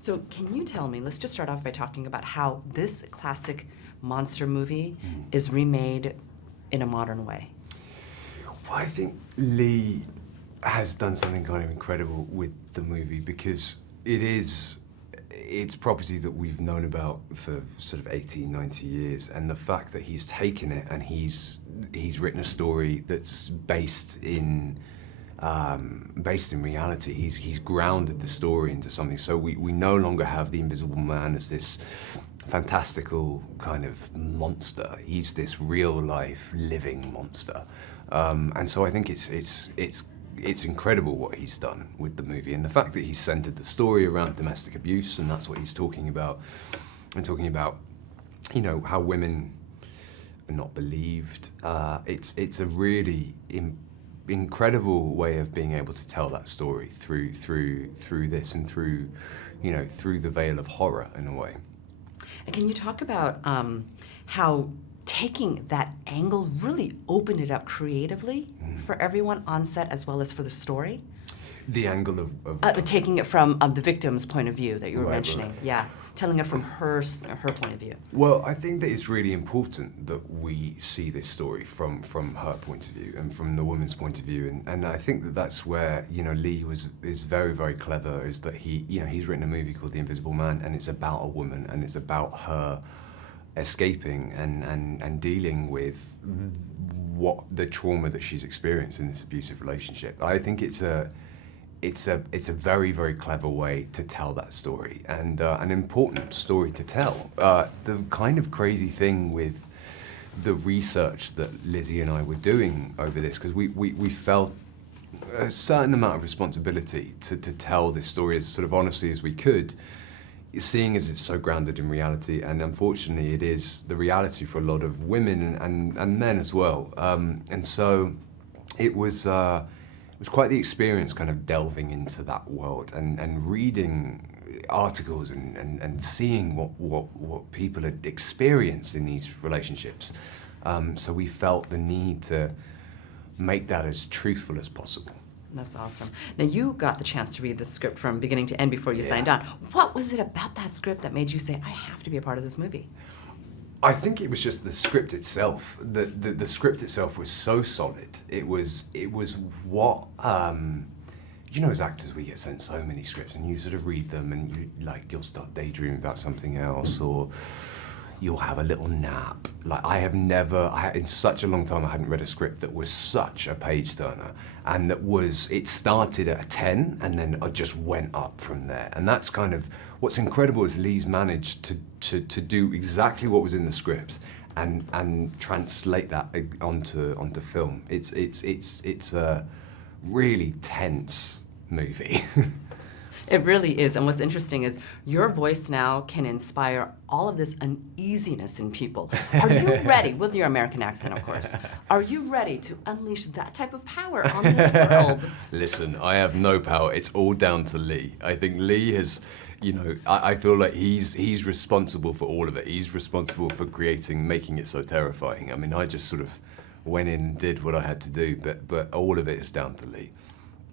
So can you tell me, let's just start off by talking about how this classic monster movie is remade in a modern way. Well, I think Leigh has done something kind of incredible with the movie because it's property that we've known about for sort of 18, 90 years, and the fact that he's taken it and he's written a story that's based in reality. He's grounded the story into something. So we no longer have the Invisible Man as this fantastical kind of monster. He's this real life living monster. And so I think it's incredible what he's done with the movie, and the fact that he's centered the story around domestic abuse, and that's what he's talking about, and talking about, you know, how women are not believed. It's a really incredible way of being able to tell that story through this and through the veil of horror in a way. And can you talk about how taking that angle really opened it up creatively for everyone on set as well as for the story? The angle of taking it from the victim's point of view that you were mentioning. Right. Yeah, telling it from her point of view. Well, I think that it's really important that we see this story from her point of view and from the woman's point of view, and I think that that's where, you know, Leigh is very, very clever, is that he's written a movie called The Invisible Man, and it's about a woman, and it's about her escaping and dealing with what the trauma that she's experienced in this abusive relationship. I think it's a very, very clever way to tell that story, and an important story to tell. The kind of crazy thing with the research that Lizzie and I were doing over this, because we felt a certain amount of responsibility to tell this story as sort of honestly as we could, seeing as it's so grounded in reality, and unfortunately it is the reality for a lot of women and men as well. And so it was quite the experience kind of delving into that world and reading articles and seeing what people had experienced in these relationships. So we felt the need to make that as truthful as possible. That's awesome. Now, you got the chance to read the script from beginning to end before you signed on. What was it about that script that made you say, I have to be a part of this movie? I think it was just the script itself. The script itself was so solid. It was what, you know, as actors we get sent so many scripts and you sort of read them and you'll start daydreaming about something else, or you'll have a little nap. Like in such a long time I hadn't read a script that was such a page turner, and it started at a 10 and then I just went up from there. And that's kind of, what's incredible is Leigh's managed to do exactly what was in the script and translate that onto film. It's a really tense movie. It really is, and what's interesting is your voice now can inspire all of this uneasiness in people. Are you ready, with your American accent of course, are you ready to unleash that type of power on this world? Listen, I have no power, it's all down to Leigh. I think Leigh has, you know, I feel like he's responsible for all of it. He's responsible for making it so terrifying. I mean, I just sort of went in and did what I had to do, but all of it is down to Leigh.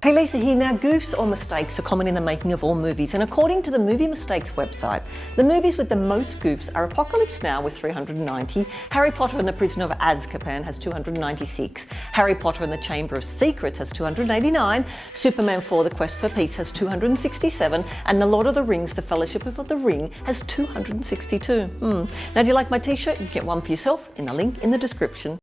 Hey Lisa here. Now, goofs or mistakes are common in the making of all movies, and according to the Movie Mistakes website, the movies with the most goofs are Apocalypse Now with 390, Harry Potter and the Prisoner of Azkaban has 296, Harry Potter and the Chamber of Secrets has 289, Superman 4 The Quest for Peace has 267, and The Lord of the Rings The Fellowship of the Ring has 262. Now, do you like my t-shirt? You can get one for yourself in the link in the description.